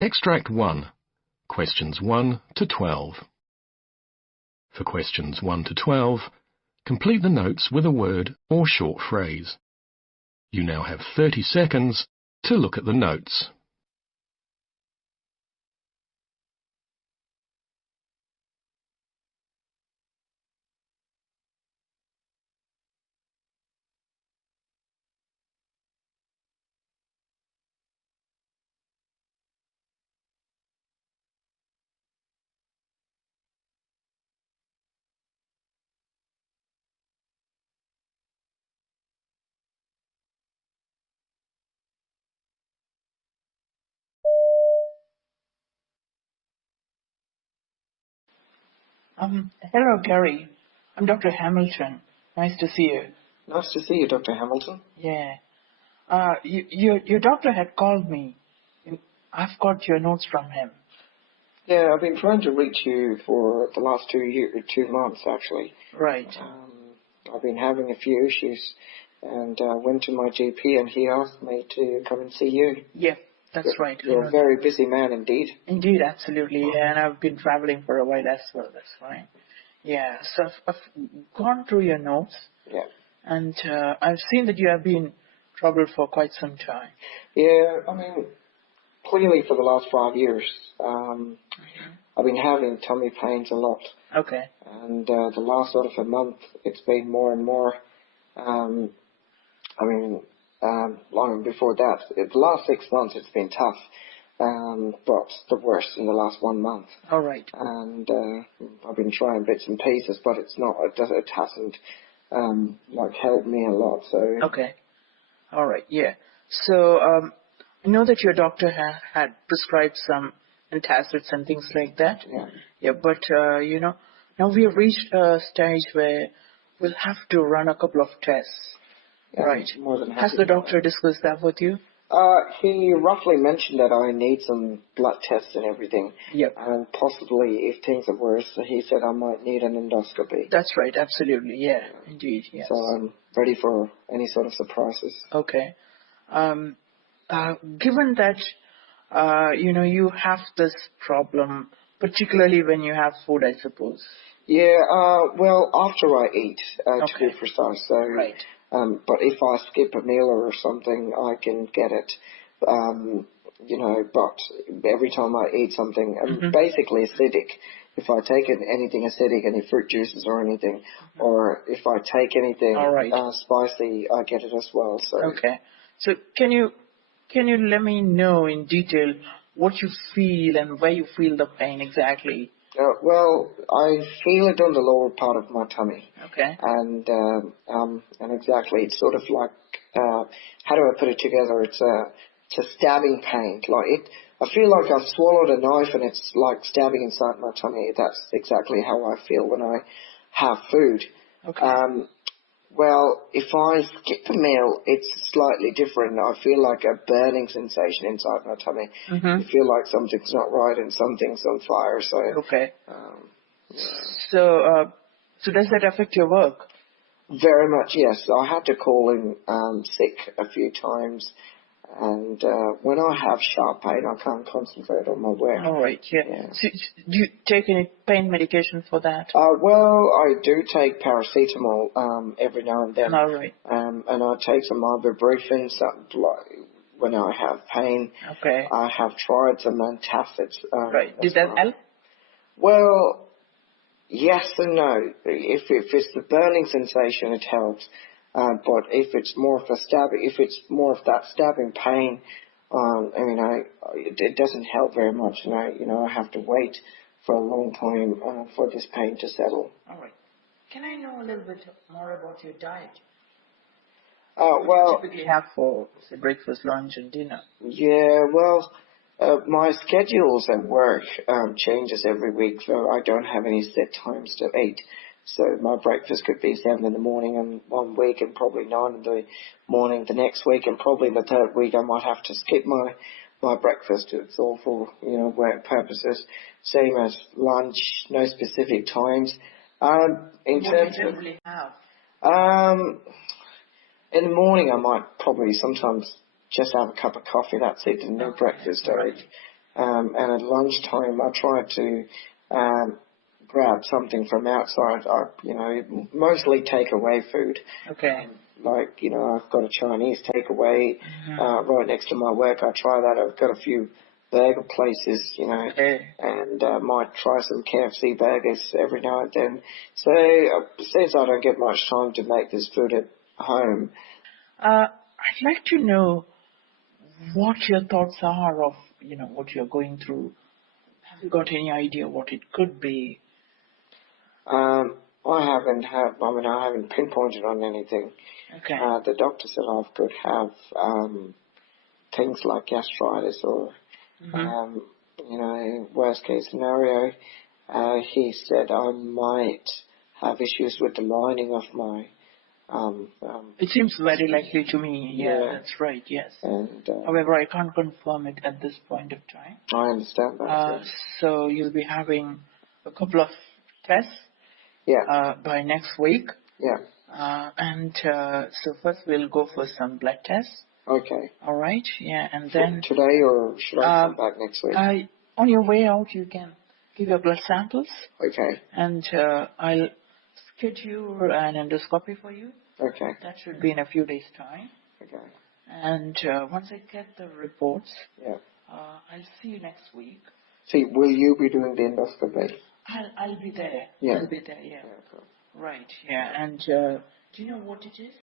Extract 1. Questions 1 to 12. For questions 1 to 12, complete the notes with a word or short phrase. You now have 30 seconds to look at the notes. Hello, Gary. I'm Dr. Hamilton. Nice to see you. Nice to see you, Dr. Hamilton. Yeah. Your doctor had called me. I've got your notes from him. Yeah, I've been trying to reach you for the last 2 months, actually. Right. I've been having a few issues, and went to my GP, and he asked me to come and see you. Yeah, that's right. You're a very busy man indeed. Indeed, absolutely. Yeah, and I've been traveling for a while as well. That's fine. Yeah, so I've gone through your notes. Yeah. And I've seen that you have been in trouble for quite some time. Yeah, I mean, clearly for the last 5 years, I've been having tummy pains a lot. Okay. And the last sort of a month, it's been more and more. Long before that, the last 6 months, it's been tough. But the worst in the last 1 month. All right. And I've been trying bits and pieces, but it hasn't helped me a lot. So. Okay. All right. Yeah. So I know that your doctor had prescribed some antacids and things like that. Yeah. Yeah. But now we have reached a stage where we'll have to run a couple of tests. Yeah, right. More than happy. Has the doctor discussed that with you? He roughly mentioned that I need some blood tests and everything. Yep. And possibly, if things are worse, he said I might need an endoscopy. That's right, absolutely, yeah, indeed, yes. So I'm ready for any sort of surprises. Okay. Given that, you have this problem, particularly when you have food, I suppose. Yeah, well, after I eat, to be precise. So, right. But if I skip a meal or something, I can get it. But every time I eat something, basically acidic, if I take anything acidic, any fruit juices or anything, or if I take anything spicy, I get it as well. So. Okay. So can you let me know in detail what you feel and where you feel the pain exactly? Well, I feel it on the lower part of my tummy. Okay. And exactly, it's sort of like, how do I put it together? It's a stabbing pain. I feel like I've swallowed a knife and it's like stabbing inside my tummy. That's exactly how I feel when I have food. Okay. Well, if I skip a meal, it's slightly different. I feel like a burning sensation inside my tummy. I feel like something's not right and something's on fire. So. Okay. Yeah. So does that affect your work? Very much, yes. I had to call in sick a few times, and when I have sharp pain, I can't concentrate on my work. All right, yeah. So, do you take any pain medication for that? Well, I do take paracetamol every now and then. All right. And I take some ibuprofen when I have pain. Okay. I have tried some antacids. Right. Did that help? Well, yes and no. If it's the burning sensation, it helps. But if it's more of that stabbing pain, it doesn't help very much. And I have to wait for a long time for this pain to settle. All right. Can I know a little bit more about your diet? Well, what do you typically have for, say, breakfast, lunch, and dinner? Yeah, well, my schedules at work changes every week, so I don't have any set times to eat. So my breakfast could be 7 in the morning and 1 week, and probably 9 in the morning the next week, and probably the third week I might have to skip my breakfast. It's all for work purposes. Same as lunch, no specific times. In terms what do you generally have? In the morning I might probably sometimes just have a cup of coffee. That's it, and no breakfast. Right. And at lunchtime, I try to grab something from outside. Mostly takeaway food. Okay. I've got a Chinese takeaway right next to my work. I try that. I've got a few burger places, Okay. and might try some KFC burgers every now and then. So since I don't get much time to make this food at home, I'd like to know what your thoughts are of, what you're going through. Have you got any idea what it could be? I haven't pinpointed on anything. Okay. The doctor said I could have things like gastritis or, worst case scenario. He said I might have issues with the lining of my. It seems very likely to me. Yeah, that's right. Yes. And however, I can't confirm it at this point of time. I understand that. So you'll be having a couple of tests. Yeah. By next week. Yeah. And so first we'll go for some blood tests. Okay. All right. Yeah, and then today, or should I come back next week? On your way out, you can give your blood samples. Okay. And I'll schedule an endoscopy for you. Okay. That should be in a few days' time. Okay. And once I get the reports, I'll see you next week. See, will you be doing the endoscopy? I'll be there. Yeah. I'll be there. Yeah. Cool. Right. Yeah. And do you know what it is?